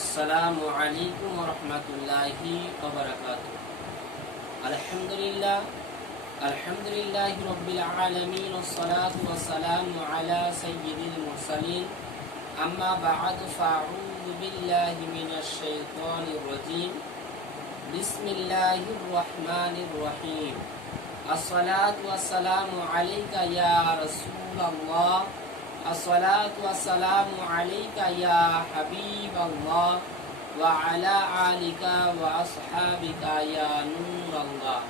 السلام عليكم ورحمة الله وبركاته. الحمد لله الحمد لله رب العالمين والصلاة والسلام على سيد المرسلين. أما بعد فأعوذ بالله من الشيطان الرجيم. بسم الله الرحمن الرحيم. الصلاة والسلام عليك يا رسول الله الصلاة والسلام عليك يا حبيب الله وعلى آلك وأصحابك يا نور الله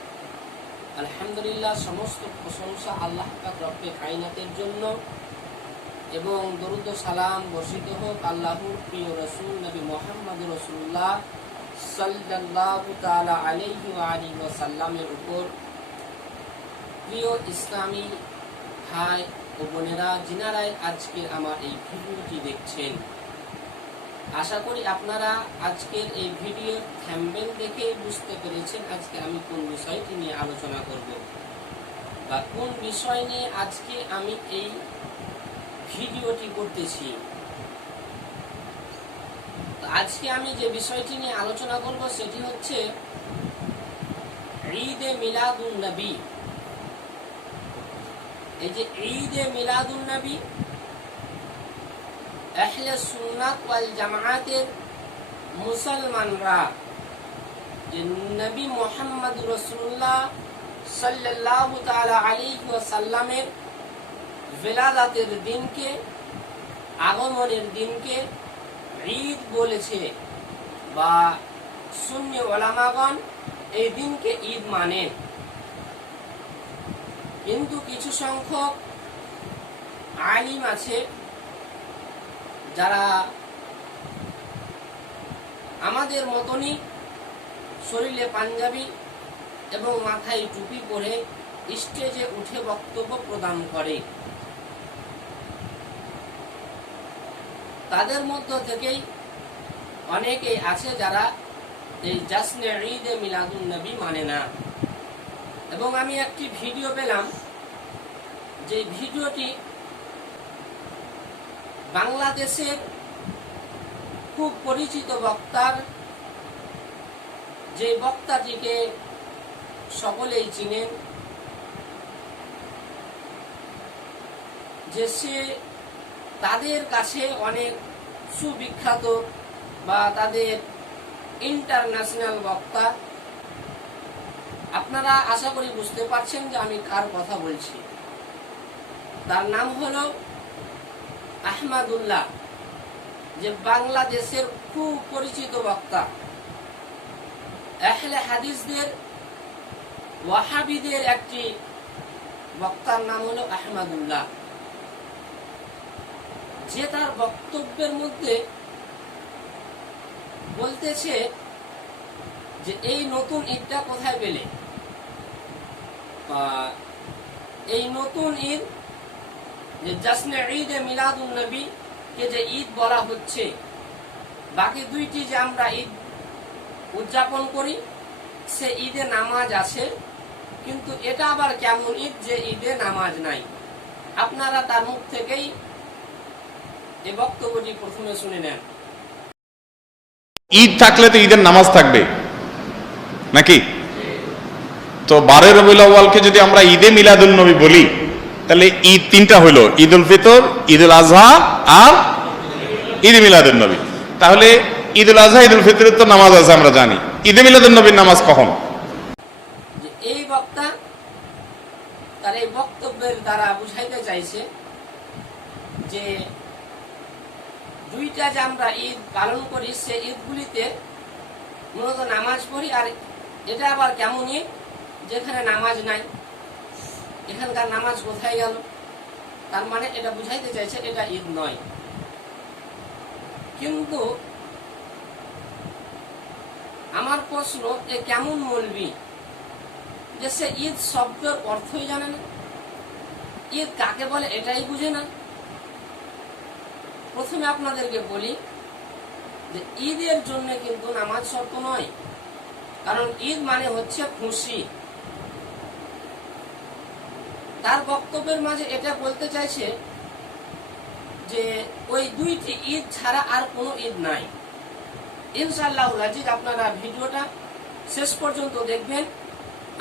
আলহামদুলিল্লাহ সমস্ত প্রশংসা আল্লাহ পাক রব্বে কাইনাতের জন্য এবং দরুদ ও সালাম বর্ষিত হোক আল্লাহর প্রিয় রসুল নবী মোহাম্মদ রসুল্লাহ সাল্লাল্লাহু তাআলা আলাইহি ওয়া আলিহি ওয়া সাল্লামের উপর প্রিয় ইসলামী ভাই ও বোনেরা যিনারাই আজকের আমার এই ভিডিওটি দেখছেন। আশা করি আপনারা আজকের এই ভিডিওর থ্যাম্বেল দেখে বুঝতে পেরেছেন আজকে আমি কোন বিষয়টি নিয়ে আলোচনা করব বা কোন বিষয় নিয়ে আজকে আমি এই ভিডিওটি করতেছি। আজকে আমি যে বিষয়টি নিয়ে আলোচনা করব সেটি হচ্ছে ঈদে মিলাদুন নবী। এই যে ঈদে মিলাদুন নবী, আহলে সুন্নাত ওয়াল জামায়াতের মুসলমানরা যে নবী মোহাম্মদ রসুল্লাহ সাল্লাল্লাহু তাআলা আলাইহি ওয়াসাল্লামের বেলাদাতের দিনকে, আগমনের দিনকে ঈদ বলেছে বা শূন্য ওলামাগণ এই দিনকে ঈদ মানেন কিন্তু কিছু সংখ্যক আলিম আছে যারা আমাদের মতনই শরীরে পাঞ্জাবি এবং মাথায় টুপি পরে স্টেজে উঠে বক্তব্য প্রদান করে। তাদের মধ্য থেকেই অনেকেই আছে যারা এই জাসনে ঈদে মিলাদুন নবী মানে না। এবং আমি একটি ভিডিও পেলাম, যে ভিডিওটি বাংলাদেশের খুব পরিচিত বক্তার, যে বক্তাটিকে সকলেই চিনেন, যে সে তাদের কাছে অনেক সুবিখ্যাত বা তাদের ইন্টারন্যাশনাল বক্তা। আপনারা আশা করি বুঝতে পারছেন যে আমি কার কথা বলছি। তার নাম হলো আহমাদুল্লাহ, যে বাংলাদেশের খুব পরিচিত বক্তা। আহলে হাদিসদের, ওয়াহাবিদের একটি বক্তার নাম হলো আহমাদুল্লাহ। যে তার বক্তব্যের মধ্যে বলতেছে যে এই নতুন ঈদটা কোথায় পেলে? এই নতুন ঈদ যে জাসনে ঈদে মিলাদুল নবী কে যে ঈদ বলা হচ্ছে, বাকি দুইটি যে আমরা ঈদ উদযাপন করি, সে ঈদে নামাজ আছে, কিন্তু এটা আবার কেমন ঈদ যে ঈদে নামাজ নাই? আপনারা তার মুখ থেকেই এই বক্তব্যটি প্রথমে শুনে নেন। ঈদ থাকলে তো ঈদের নামাজ থাকবে। নাকি? তো বারোই রবিউল আউ্বালকে যদি আমরা ঈদে মিলাদুল নবী বলি, তাহলে ঈদ তিনটা হলো ঈদ উল ফিতর ঈদ উল আজহা আর ঈদ মিলাদুল নবী। তাহলে ঈদ উল আজহা ঈদ উল ফিতরের তো নামাজ আছে, আমরা জানি। ঈদে মিলাদুল নবীর নামাজ কখন? এই বক্তা তার এই বক্তব্যের দ্বারা বুঝাইতে চাইছে যে দুইটা যে আমরা ঈদ পালন করি, সে ঈদগুলিতে মূলত নামাজ পড়ি আর এটা আবার কেমন ঈদ যেখানে নামাজ নাই, এখানকার নামাজ কোথায় গেল? তার মানে এটা বুঝাইতে চাইছে এটা ঈদ নয়। কিন্তু আমার প্রশ্ন যে কেমন মলবি? যে সে ঈদ শব্দের অর্থই জানে না। ঈদ কাকে বলে এটাই বুঝে না। প্রথমে আপনাদেরকে বলি যে ঈদের জন্য কিন্তু নামাজ শর্ত নয়। কারণ ঈদ মানে হচ্ছে খুশি। তার বক্তব্যের মাঝে এটা বলতে চাইছে যে ওই দুইটি ঈদ ছাড়া আর কোনো ঈদ নাই। ইনশাল্লাহ রাজিদ আপনারা ভিডিওটা শেষ পর্যন্ত দেখবেন।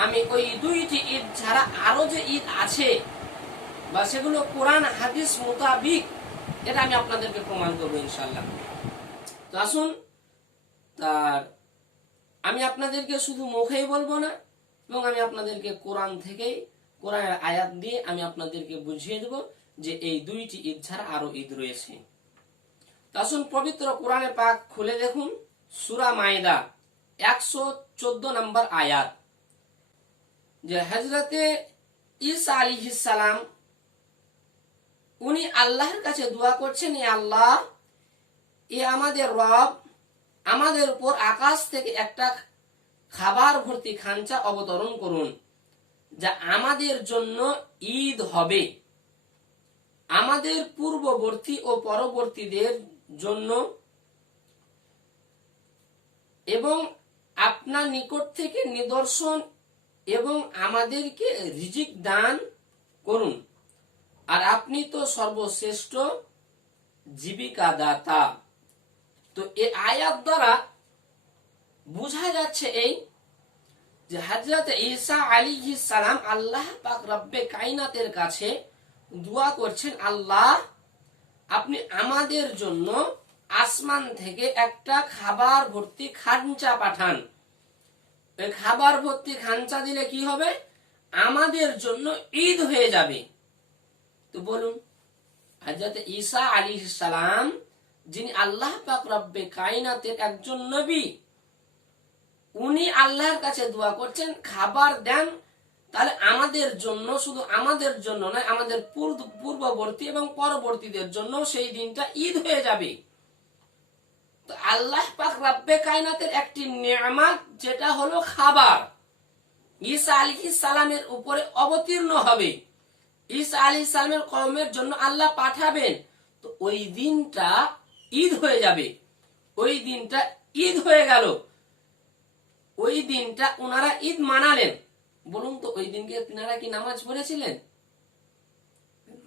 আমি ওই দুইটি ঈদ ছাড়া আরও যে ঈদ আছে বা সেগুলো কোরআন, হাদিস মোতাবিক, এটা আমি আপনাদেরকে প্রমাণ করব ইনশাল্লাহ তো আসুন, তার আমি আপনাদেরকে শুধু মুখেই বলব না, এবং আমি আপনাদেরকে কোরআন থেকেই, কোরআনের আয়াত দিয়ে আমি আপনাদেরকে বুঝিয়ে দেব যে এই দুইটি ঈদ ছাড়া আরও ঈদ রয়েছে। আসুন পবিত্র কোরআনে পাক খুলে দেখুন, সুরা মায়দা, একশো চোদ্দ নম্বর আয়াত, যে হজরতে ঈসা আলী সালাম, উনি আল্লাহর কাছে দোয়া করছেন, এ আল্লাহ, এ আমাদের রব আমাদের উপর আকাশ থেকে একটা খাবার ভর্তি খাঞ্চা অবতরণ করুন, যা আমাদের জন্য ঈদ হবে। আমাদের পূর্ববর্তী ও পরবর্তীদের জন্য এবং আপনার নিকট থেকে নিদর্শন এবং আমাদেরকে রিজিক দান করুন। আর আপনি তো সর্বশ্রেষ্ঠ জীবিকা দাতা তো এ আয়াত দ্বারা বোঝা যাচ্ছে এই যে হজরত ঈসা আলী সালাম আল্লাহ পাক রব্বে কাইনাতের কাছে দোয়া করছেন, আল্লাহ, আপনি আমাদের জন্য আসমান থেকে একটা খাবার ভর্তি খাঞ্চা পাঠান। ওই খাবার ভর্তি খাঞ্চা দিলে কি হবে? আমাদের জন্য ঈদ হয়ে যাবে। তো বলুন হজরত ঈসা আলী সালাম যিনি আল্লাহ পাক রব্বে কাইনাতের একজন নবী, উনি আল্লাহর কাছে দোয়া করছেন, খাবার দেন, তাহলে আমাদের জন্য, শুধু আমাদের জন্য নয়, আমাদের পূর্ববর্তী এবং পরবর্তীদের জন্য সেই দিনটা ঈদ হয়ে যাবে। তো আল্লাহ পাক রব্বে কাইনাতের একটি নিয়ামত, যেটা হলো খাবার। ঈসা আলী সালামের উপরে অবতীর্ণ হবে। ঈসা আলী সালামের কর্মের জন্য আল্লাহ পাঠাবেন। তো ওই দিনটা ঈদ হয়ে যাবে। ওই দিনটা ঈদ হয়ে গেল। ওই দিনটা ওনারা ঈদ মানালেন। বলুন তো ওই দিনকে তিনারা কি নামাজ পড়েছিলেন?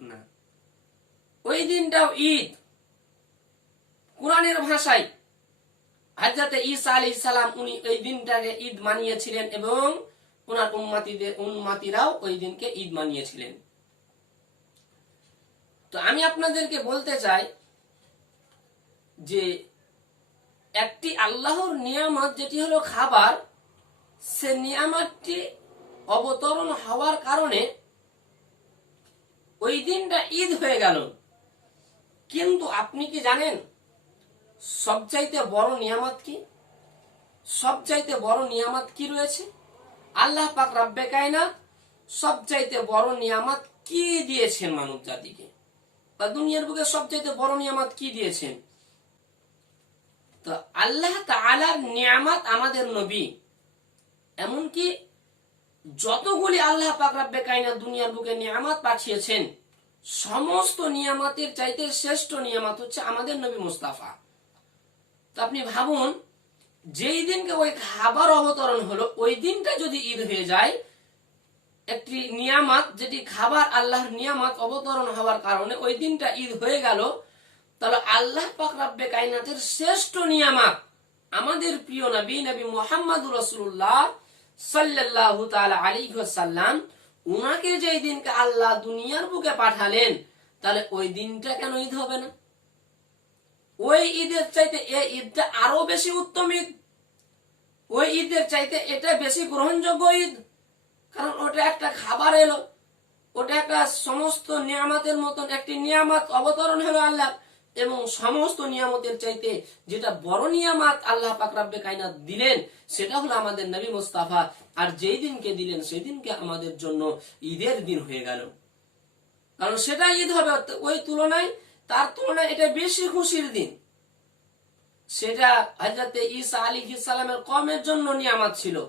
না। ওই দিনটাও ঈদ। কোরআনের ভাষায়। হাজরতে ঈসা আলী সালাম উনি ওই দিনটাকে ঈদ মানিয়েছিলেন এবং ওনার উম্মাতিদের উম্মাতিরাও ওই দিনকে ঈদ মানিয়েছিলেন। তো আমি আপনাদেরকে বলতে চাই যে একটি আল্লাহর নিয়ামত যেটি হলো খাবার, সে নিয়ামতটি অবতরণ হওয়ার কারণে ওই দিনটা ঈদ হয়ে গেল। কিন্তু আপনি কি জানেন সবচাইতে বড় নিয়ামত কি? সবচাইতে বড় নিয়ামত কি রয়েছে? আল্লাহ পাক রাব্বে কায়নাত সবচাইতে বড় নিয়ামত কি দিয়েছেন মানব জাতিকে বা দুনিয়ার বুকে সবচাইতে বড় নিয়ামত কি দিয়েছেন? তো আল্লাহ তাআলার নিয়ামত আমাদের নবী। এমনকি যতগুলি আল্লাহ পাক রাব্বে কায়নাত দুনিয়ার বুকে নিয়ামত পাঠিয়েছেন, সমস্ত নিয়ামতের চাইতে শ্রেষ্ঠ নিয়ামত হচ্ছে আমাদের নবী মুস্তাফা। তো আপনি ভাবুন, যেই দিনকে ওই খাবার অবতরণ হলো, ওই দিনটা যদি ঈদ হয়ে যায়, একটি নিয়ামত, যেটি খাবার আল্লাহর নিয়ামত অবতরণ হওয়ার কারণে ওই দিনটা ঈদ হয়ে গেল তাহলে আল্লাহ পাক রাব্বে কাইনাতের শ্রেষ্ঠ নিয়ামত আমাদের প্রিয় নবী নবী মোহাম্মদ রসুল্লাহ সাল্লাহ তাআলা আলাইহি ওয়াসাল্লাম, উনাকে যেই দিনকে আল্লাহ দুনিয়ার বুকে পাঠালেন, তাহলে ওই দিনটা কেন ঈদ হবে না? ওই ঈদের চাইতে এই ঈদটা আরও বেশি উত্তম ঈদ। ওই ঈদের চাইতে এটা বেশি গ্রহণযোগ্য ঈদ। কারণ ওটা একটা খাবার এলো, ওটা একটা সমস্ত নিয়ামতের মতন একটি নিয়ামত অবতরণ হলো আল্লাহ। এবং সমস্ত নিয়ামতের চাইতে যেটা বড় নিয়ামত আল্লাহ পাক রাব্বে কায়নাত দিলেন, সেটা হলো আমাদের নবী মুস্তাফা। আর যেই দিনকে দিলেন, সেই দিনকে আমাদের জন্য ঈদের দিন হয়ে গেল। কারণ সেটা ঈদ হবে, ওই তুলনায়, তার তুলনায় এটা বেশি খুশির দিন। সেটা হজরতে ঈসা আলী সালামের কমের জন্য নিয়ামত ছিল।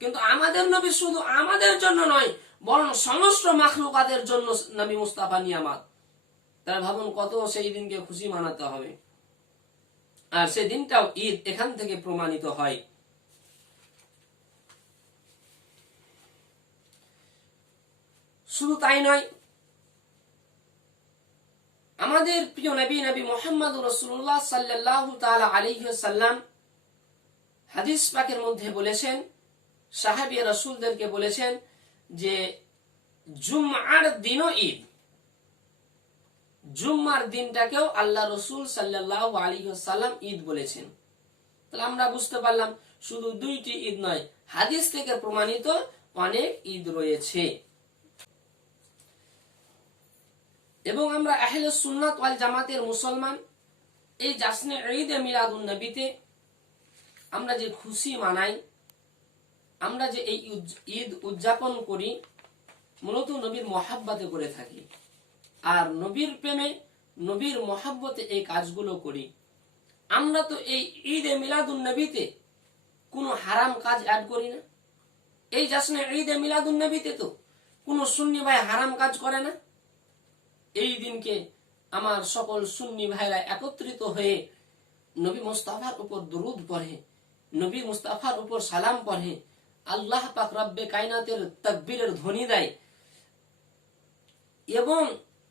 কিন্তু আমাদের নবী শুধু আমাদের জন্য নয়, বরং সমস্ত মাখলুকাদের জন্য নবী মুস্তাফা নিয়ামত। তাহলে ভাবুন কত সেই দিনকে খুশি মানাতে হবে। আর সেই দিনটাও ঈদ এখান থেকে প্রমাণিত হয়। শুধু তাই নয়, আমাদের প্রিয় নবী নবী মোহাম্মদ রসুল্লাহ সাল্লাহ তালা আলী সাল্লাম হাদিস পাকের মধ্যে বলেছেন সাহাবিয়া রসুলদেরকে বলেছেন যে জুমার দিনও ঈদ। জুম্মার দিনটাকেও আল্লাহ রসুল সাল্লাহ আলী সাল্লাম ঈদ বলেছেন। তাহলে আমরা বুঝতে পারলাম, শুধু দুইটি ঈদ নয়, হাদিস থেকে প্রমাণিত অনেক ঈদ রয়েছে। এবং আমরা আহলে সুন্নাত ওয়াল জামাতের মুসলমান, এই জাসনে ঈদে মিলাদুন নবীতে আমরা যে খুশি মানাই, আমরা যে এই ঈদ উদযাপন করি, মূলত নবীর মহাব্বাতে করে থাকি। আর নবীর প্রেমে, নবীর মহাব্বতে এই কাজগুলো করি। আমরা তো এই ঈদে মিলাদুন নবীতে কোনো হারাম কাজ অ্যাড করি না। এই জাসনে ঈদে মিলাদুন নবীতে তো কোনো সুন্নি ভাই হারাম কাজ করে না। এই দিনকে আমার সকল সুন্নি ভাইরা একত্রিত হয়ে নবী মুস্তাফার উপর দরুদ পড়ে, নবী মুস্তাফার উপর সালাম পড়ে, আল্লাহ পাক রব্বে কায়নাতের তকবীরের ধ্বনি দেয়। এবং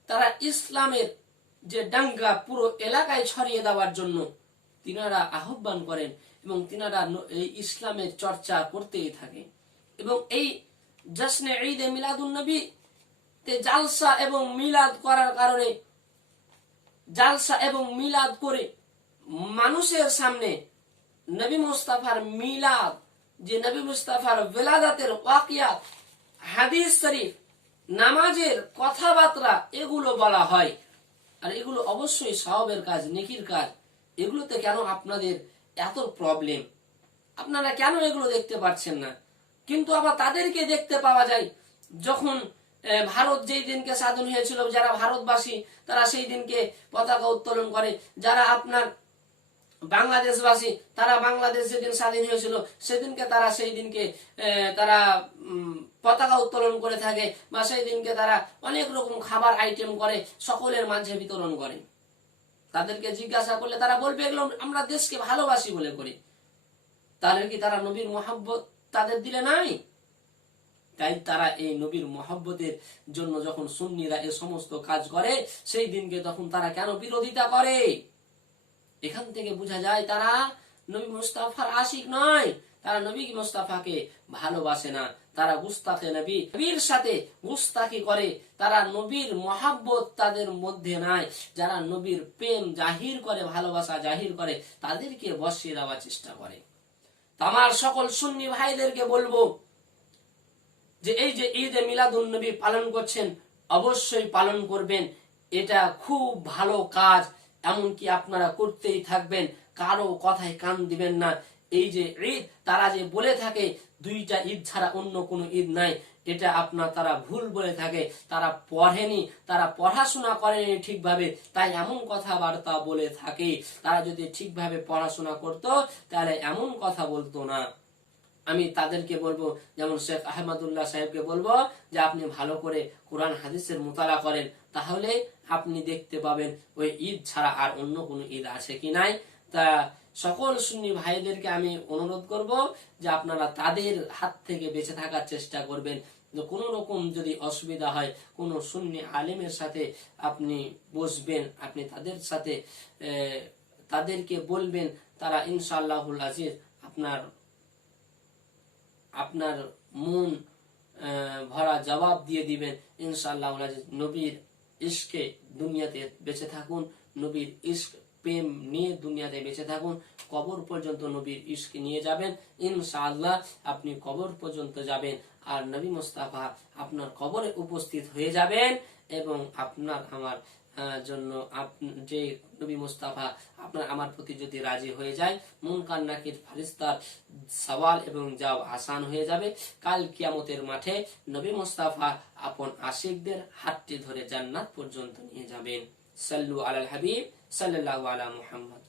তারা ইসলামের যে ডাঙ্গা পুরো এলাকায় ছড়িয়ে দেওয়ার জন্য তিনারা আহ্বান করেন এবং তিনারা এই ইসলামের চর্চা করতেই থাকে। এবং এই জশ্নে ঈদে মিলাদুন নবী তে জালসা এবং মিলাদ করার কারণে জালসা এবং মিলাদ করে মানুষের সামনে নবী মুস্তাফার মিলাদ, যে নবী মুস্তাফার বেলাদাতের ওয়াকিয়াত, হাদিস শরীফ নামাজের কথাবার্তা এগুলো বলা হয়। আর এগুলো অবশ্যই সওয়াবের কাজ, নেকির কাজ। এগুলোতে কেন আপনাদের এত প্রবলেম আপনারা কেন এগুলো দেখতে পাচ্ছেন না? কিন্তু আবার তাদেরকে দেখতে পাওয়া যায় যখন ভারত যেই দিনকে স্বাধীন হয়েছিল, যারা ভারতবাসী, তারা সেই দিনকে পতাকা উত্তোলন করে। যারা আপনার বাংলাদেশবাসী, তারা বাংলাদেশ যেদিন স্বাধীন হয়েছিল, সেদিনকে তারা সেই দিনকে তারা পতাকা উত্তোলন করে থাকে বা সেই দিনকে তারা অনেক রকম খাবার আইটেম করে, সকলের মাঝে বিতরণ করে। তাদেরকে জিজ্ঞাসা করলে তারা বলবে, এগুলো আমরা দেশকে ভালোবাসি বলে করি। তাহলে কি তারা নবীর মহাব্বত তাদের দিলে নাই? তাই তারা এই নবীর মহাব্বতের জন্য যখন সুন্নিরা এ সমস্ত কাজ করে, সেই দিনকে তখন তারা কেন বিরোধিতা করে? এখান থেকে বোঝা যায় তারা নবী মুস্তাফার আশিক নয়। তারা নবী মুস্তাফাকে ভালোবাসে না। তারা গুস্তাখে নবী। নবীর সাথে গুস্তাখি করে। তারা নবীর মহাব্বত তাদের মধ্যে নাই। যারা নবীর প্রেম জাহির করে, ভালোবাসা জাহির করে, তাদেরকে বসিয়ে দেওয়ার চেষ্টা করে। আমার সকল সুন্নি ভাইদেরকে বলব যে, এই যে ঈদে মিলাদুন নবী পালন করছেন, অবশ্যই পালন করবেন। এটা খুব ভালো কাজ। এমনকি আপনারা করতেই থাকবেন, কারও কথায় কান দিবেন না। এই যে ঈদ, তারা যে বলে থাকে, দুইটা ঈদ ছাড়া অন্য কোনো ঈদ নাই, এটা আপনার তারা ভুল বলে থাকে। তারা পড়েনি, তারা পড়াশোনা করেনি ঠিকভাবে, তাই এমন কথাবার্তা বলে থাকে। তারা যদি ঠিকভাবে পড়াশোনা করতো, তাহলে এমন কথা বলতো না। আমি তাদেরকে বলব, যেমন শেখ আহমদুল্লাহ সাহেবকে বলব, যে আপনি ভালো করে কোরআন, হাদিসের মোতালা করেন। তাহলে আপনি দেখতে পাবেন ওই ঈদ ছাড়া আর অন্য কোনো ঈদ আছে কি নাই। তা সকল সুন্নি ভাইদেরকে আমি অনুরোধ করব যে আপনারা তাদের হাত থেকে বেঁচে থাকার চেষ্টা করবেন। কোনো রকম যদি অসুবিধা হয়, কোনো সুন্নি আলেমের সাথে আপনি বসবেন, আপনি তাদের সাথে তাদেরকে বলবেন, তারা ইনশাআল্লাহুল আজিজ আপনার আপনার মন ভরা জবাব দিয়ে দিবেন। ইনশাআল্লাহ নবীর ইশকে দুনিয়াতে বেঁচে থাকুন, নবীর ইস্ক প্রেম নিয়ে দুনিয়াতে বেঁচে থাকুন, কবর পর্যন্ত নবীর ইশক নিয়ে যাবেন, ইনশাআল্লাহ আপনি কবর পর্যন্ত যাবেন, আর নবী মোস্তাফা আপনার কবরে উপস্থিত হয়ে যাবেন এবং আপনার আমার জন্য যে নবী মুস্তাফা আপনার আমার প্রতি যদি রাজি হয়ে যায় মুনকার নাকির ফারিস্তার সওয়াল এবং যাও আসান হয়ে যাবে। কাল কিয়ামতের মাঠে নবী মুস্তাফা আপন আশিকদের হাতটি ধরে জান্নাত পর্যন্ত নিয়ে যাবেন। সাল্লু আলাল হাবিব সাল্লাল্লাহু আলা মুহাম্মদ।